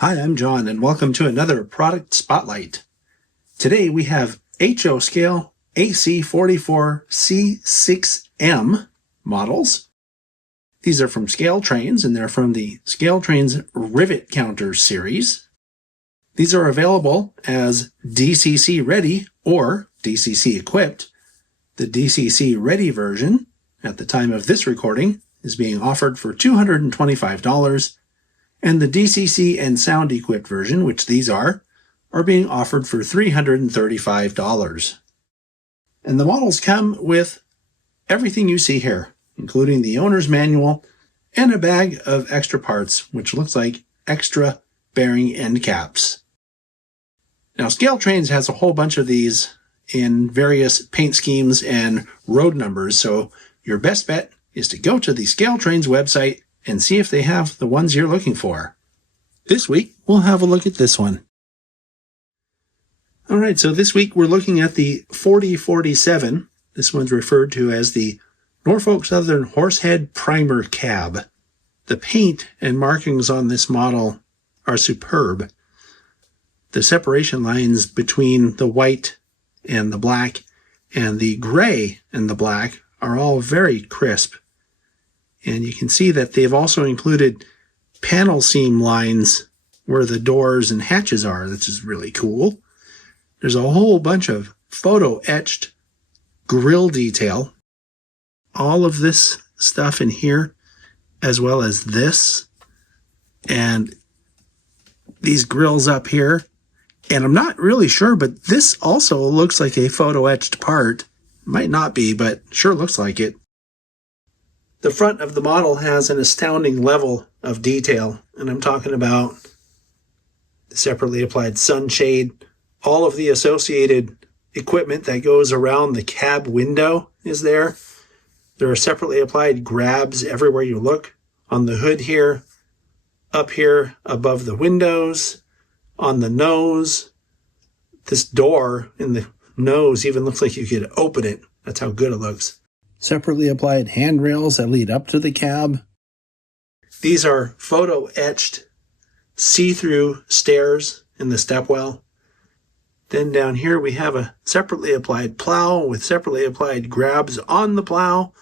Hi, I'm John, and welcome to another product spotlight. Today we have HO scale AC44C6M models. These are from Scaletrains, and they're from the Scaletrains Rivet Counter series. These are available as DCC ready or DCC equipped. The DCC ready version, at the time of this recording, is being offered for $225, and the DCC and sound equipped version, which these are being offered for $335. And the models come with everything you see here, including the owner's manual and a bag of extra parts, which looks like extra bearing end caps. Now, Scaletrains has a whole bunch of these in various paint schemes and road numbers, so your best bet is to go to the Scaletrains website and see if they have the ones you're looking for. This week, we'll have a look at this one. All right, so this week we're looking at the 4047. This one's referred to as the Norfolk Southern Horsehead Primer Cab. The paint and markings on this model are superb. The separation lines between the white and the black and the gray and the black are all very crisp. And you can see that they've also included panel seam lines where the doors and hatches are. This is really cool. There's a whole bunch of photo etched grill detail. All of this stuff in here, as well as this, and these grills up here. And I'm not really sure, but this also looks like a photo etched part. Might not be, but sure looks like it. The front of the model has an astounding level of detail, and I'm talking about the separately applied sunshade, all of the associated equipment that goes around the cab window is there. There are separately applied grabs everywhere you look, on the hood here, up here above the windows, on the nose. This door in the nose even looks like you could open it. That's how good it looks. Separately applied handrails that lead up to the cab. These are photo etched see-through stairs in the stepwell. Then down here we have a separately applied plow with separately applied grabs on the plow.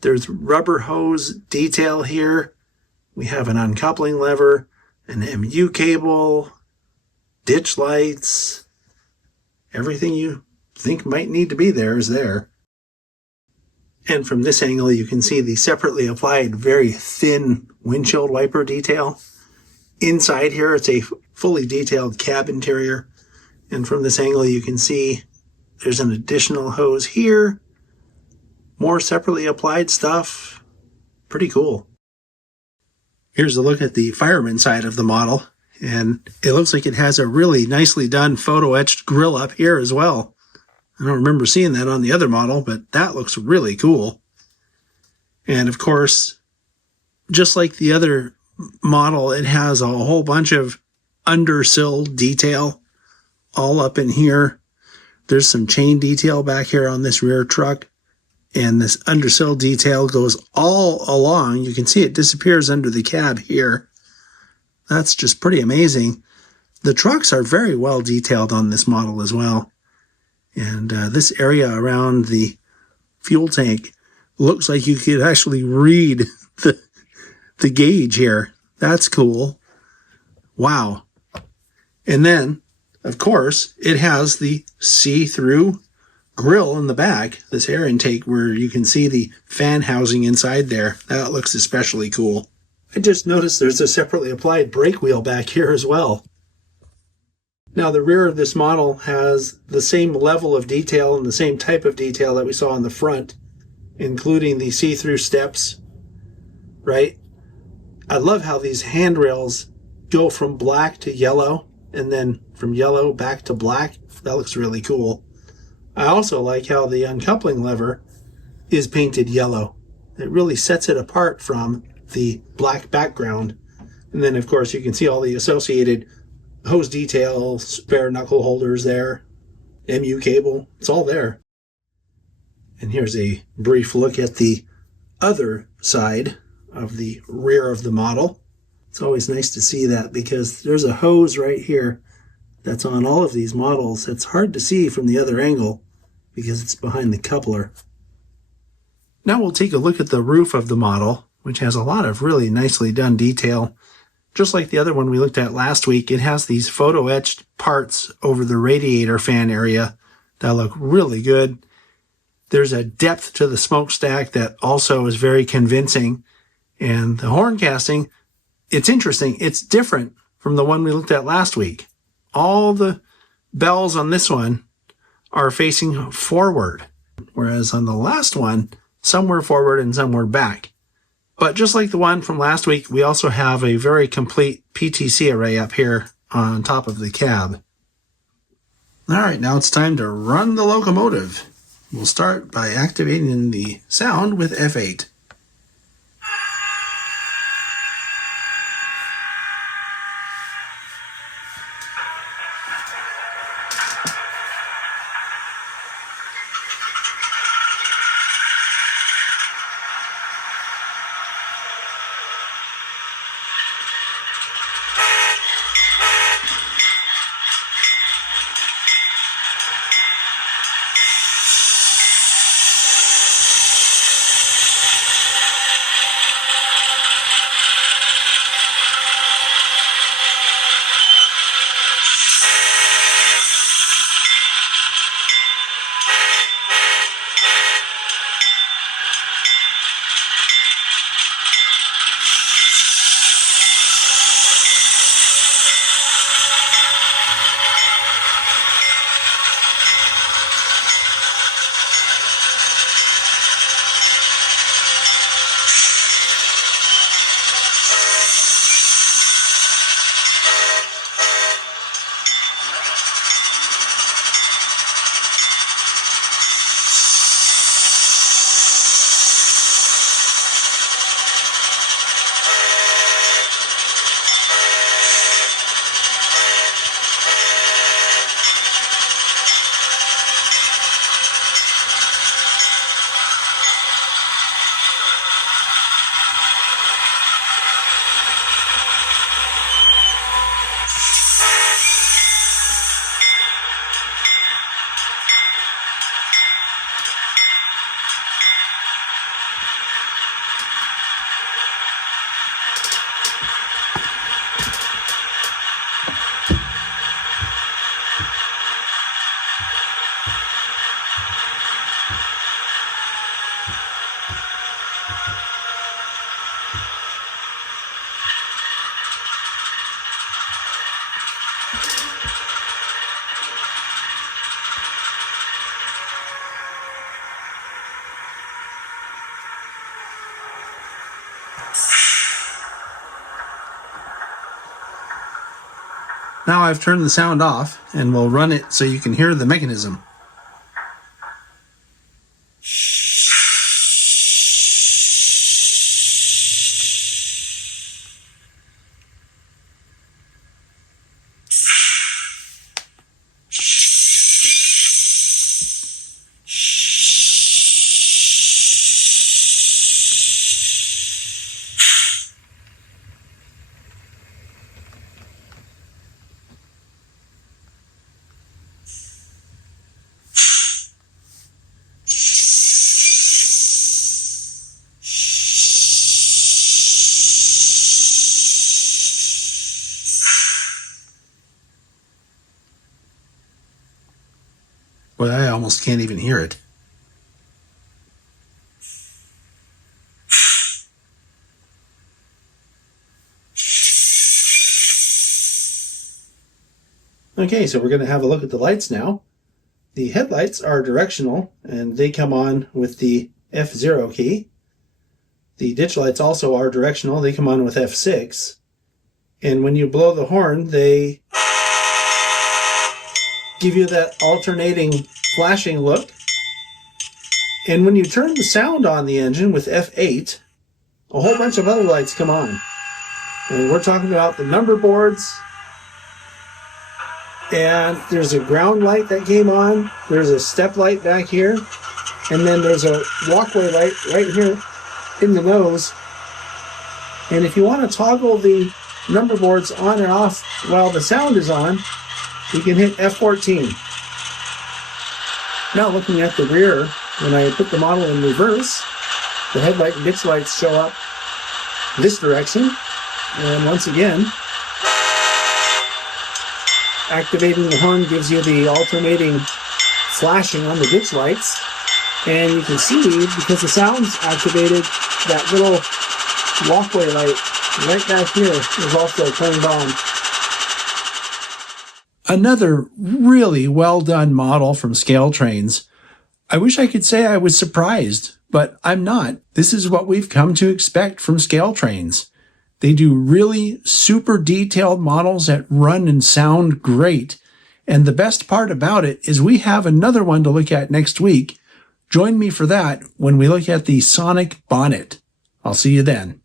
There's rubber hose detail here. We have an uncoupling lever, an MU cable, ditch lights. Everything you think might need to be there is there. And from this angle, you can see the separately applied, very thin windshield wiper detail. Inside here, it's a fully detailed cab interior. And from this angle, you can see there's an additional hose here. More separately applied stuff. Pretty cool. Here's a look at the fireman side of the model. And it looks like it has a really nicely done photo etched grill up here as well. I don't remember seeing that on the other model, but that looks really cool. And of course, just like the other model, it has a whole bunch of undersill detail all up in here. There's some chain detail back here on this rear truck. And this undersill detail goes all along. You can see it disappears under the cab here. That's just pretty amazing. The trucks are very well detailed on this model as well. And this area around the fuel tank looks like you could actually read the gauge here. That's cool. Wow. And then, of course, it has the see-through grill in the back, this air intake where you can see the fan housing inside there. That looks especially cool. I just noticed there's a separately applied brake wheel back here as well. Now, the rear of this model has the same level of detail and the same type of detail that we saw on the front, including the see-through steps, right? I love how these handrails go from black to yellow and then from yellow back to black. That looks really cool. I also like how the uncoupling lever is painted yellow. It really sets it apart from the black background. And then, of course, you can see all the associated hose detail, spare knuckle holders there, MU cable, it's all there. And here's a brief look at the other side of the rear of the model. It's always nice to see that because there's a hose right here that's on all of these models. It's hard to see from the other angle because it's behind the coupler. Now we'll take a look at the roof of the model, which has a lot of really nicely done detail. Just like the other one we looked at last week, it has these photo-etched parts over the radiator fan area that look really good. There's a depth to the smokestack that also is very convincing. And the horn casting, it's interesting. It's different from the one we looked at last week. All the bells on this one are facing forward, whereas on the last one, some were forward and some were back. But just like the one from last week, we also have a very complete PTC array up here on top of the cab. All right, now it's time to run the locomotive. We'll start by activating the sound with F8. Now I've turned the sound off, and we'll run it so you can hear the mechanism. Boy, I almost can't even hear it. Okay, so we're going to have a look at the lights now. The headlights are directional, and they come on with the F0 key. The ditch lights also are directional. They come on with F6. And when you blow the horn, they give you that alternating flashing look. And when you turn the sound on the engine with F8, a whole bunch of other lights come on. And we're talking about the number boards. And there's a ground light that came on. There's a step light back here. And then there's a walkway light right here in the nose. And if you want to toggle the number boards on and off while the sound is on, we can hit F14. Now looking at the rear, when I put the model in reverse, the headlight and ditch lights show up this direction. And once again, activating the horn gives you the alternating flashing on the ditch lights. And you can see, because the sound's activated, that little walkway light right back here is also turned on. Another really well done model from Scaletrains. I wish I could say I was surprised, but I'm not. This is what we've come to expect from Scaletrains. They do really super detailed models that run and sound great. And the best part about it is we have another one to look at next week. Join me for that when we look at the Sonic Bonnet. I'll see you then.